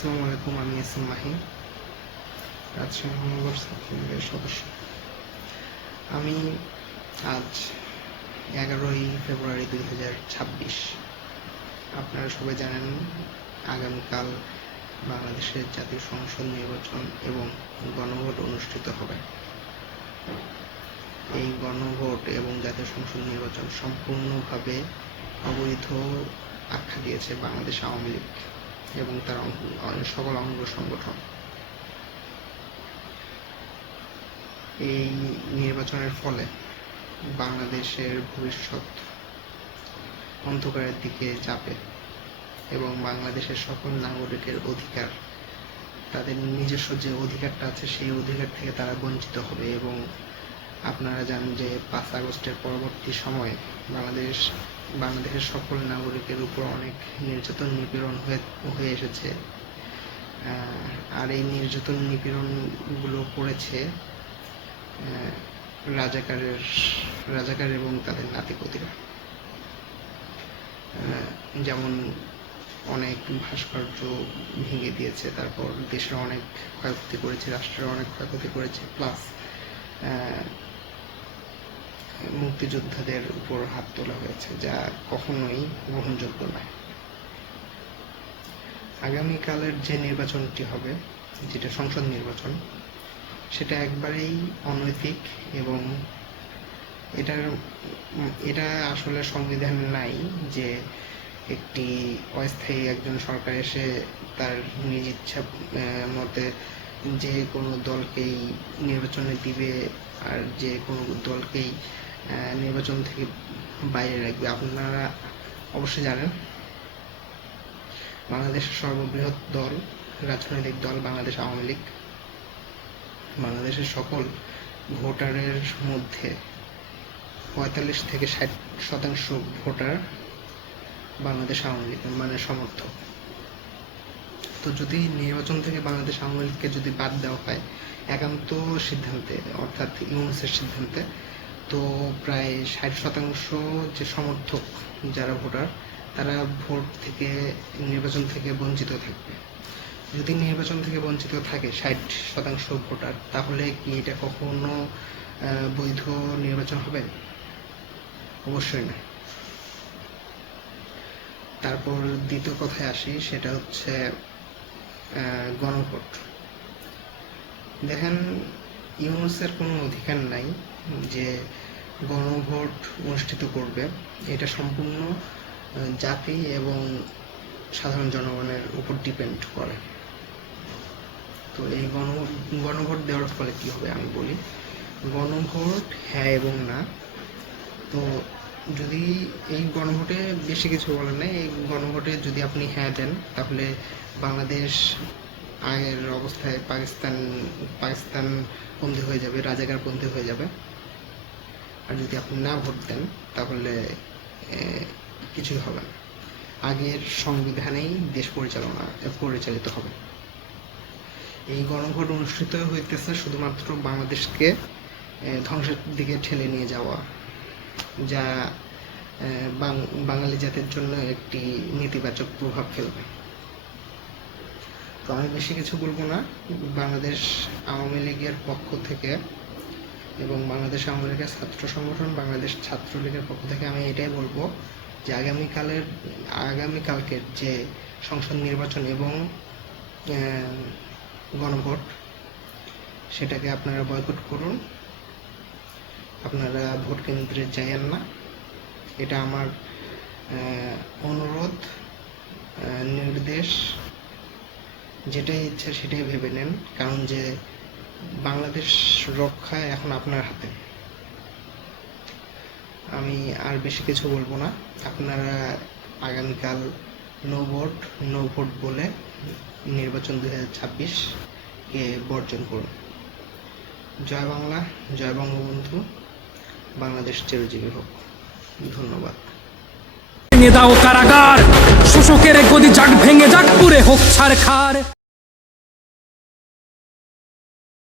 আসসালামু আলাইকুম, আমি এসএম মাহি, রাজশাহী মহানগর ছাত্রলীগের সদস্য। আমি আজ 11ই ফেব্রুয়ারি 2026, আপনারা সবাই জানেন আগামীকাল বাংলাদেশের জাতীয় সংসদ নির্বাচন এবং গণভোট অনুষ্ঠিত হবে। এই গণভোট এবং জাতীয় সংসদ নির্বাচন সম্পূর্ণভাবে অবৈধ আখ্যা দিয়েছে বাংলাদেশ আওয়ামী লীগ এবং তার সকল অঙ্গ সংগঠন। এই নির্বাচনের ফলে বাংলাদেশের ভবিষ্যৎ অন্ধকারের দিকে যাবে এবং বাংলাদেশের সকল নাগরিকের অধিকার, তাদের নিজস্ব যে অধিকারটা আছে সেই অধিকার থেকে তারা বঞ্চিত হবে। এবং আপনারা জানেন যে 5 আগস্টের পরবর্তী সময়ে বাংলাদেশের সকল নাগরিকের উপর অনেক নির্যাতন নিপীড়ন হয়ে এসেছে। আর এই নির্যাতন নিপীড়নগুলো করেছে রাজাকার এবং তাদের নাতিপতিরা। যেমন অনেক ভাস্কর্য ভেঙে দিয়েছে, তারপর দেশের অনেক ক্ষয়ক্ষতি করেছে, রাষ্ট্রের অনেক ক্ষয়ক্ষতি করেছে, প্লাস মুক্তিযোদ্ধাদের উপর হাত তোলা হয়েছে, যা কখনোই গ্রহণযোগ্য নয়। আগামীকালের যে নির্বাচনটি হবে, যেটা সংসদ নির্বাচন, সেটা একবারেই অনৈতিক এবং এটা আসলে সংবিধান নাই যে একটি অস্থায়ী একজন সরকার এসে তার নিজ ইচ্ছা মতে যে কোনো দলকেই নির্বাচনে দিবে আর যে কোনো দলকেই নির্বাচন থেকে বাইরে রাখবে। আপনারা অবশ্যই জানেন বাংলাদেশের সর্ববৃহৎ দল, রাজনৈতিক দল বাংলাদেশ আওয়ামী লীগ। বাংলাদেশের সকল ভোটারের মধ্যে 45 থেকে 60% ভোটার বাংলাদেশ আওয়ামী লীগ মানে সমর্থক। তো যদি নির্বাচন থেকে বাংলাদেশ আওয়ামী লীগকে যদি বাদ দেওয়া হয় একান্ত সিদ্ধান্তে, অর্থাৎ ইউনুসের সিদ্ধান্তে, তো প্রায় 60% যে সমর্থক যারা ভোটার, তারা নির্বাচন থেকে বঞ্চিত থাকবে। যদি নির্বাচন থেকে বঞ্চিত থাকে 60% ভোটার, তাহলে কি এটা কখনো বৈধ নির্বাচন হবে? অবশ্যই না। তারপর দ্বিতীয় কথায় আসি, সেটা হচ্ছে গণভোট। দেখেন, ইউনুসের কোনো অধিকার নাই যে গণভোট অনুষ্ঠিত করবে। এটা সম্পূর্ণ জাতি এবং সাধারণ জনগণের উপর ডিপেন্ড করে। তো এই গণভোট দেওয়ার ফলে কি হবে আমি বলি। গণভোট হ্যাঁ এবং না। তো যদি এই গণভোটে বেশি কিছু বলার নেই, এই গণভোটে যদি আপনি হ্যাঁ দেন, তাহলে বাংলাদেশ আগের অবস্থায় পাকিস্তান পন্থী হয়ে যাবে, রাজাকারপন্থী হয়ে যাবে। আর যদি আপনি না ভোট দেন, তাহলে কিছুই হবে না। আগের সংবিধানেই দেশ পরিচালিত হবে। এই গণভোট অনুষ্ঠিত হইতেছে শুধুমাত্র বাংলাদেশকে ধ্বংসের দিকে ঠেলে নিয়ে যাওয়া, যা বাঙালি জাতির জন্য একটি নেতিবাচক প্রভাব ফেলবে। তো আমি বেশি কিছু বলবো না। বাংলাদেশ আওয়ামী লীগের পক্ষ থেকে এবং বাংলাদেশ আওয়ামী লীগের ছাত্র সংগঠন, বাংলাদেশ ছাত্রলীগের পক্ষ থেকে আমি এটাই বলবো যে আগামীকালকের যে সংসদ নির্বাচন এবং গণভোট, সেটাকে আপনারা বয়কট করুন। আপনারা ভোট কেন্দ্রে যাইয়েন না। এটা আমার অনুরোধ, নির্দেশ। যেটাই ইচ্ছা সেটাই ভেবে নেন, কারণ যে বাংলাদেশ রক্ষা এখন আপনার হাতে। আমি আর বেশি কিছু বলবো না। আপনারা আগামীকাল নো ভোট বলে নির্বাচন 2026-কে বর্জন করুন। জয় বাংলা, জয় বঙ্গবন্ধু, বাংলাদেশ চিরজীবী হোক। ধন্যবাদ। ভেঙে দাও কারাগার, শোষকের গদি যাক ভেঙে যাক, পুরে হোক ছারখার।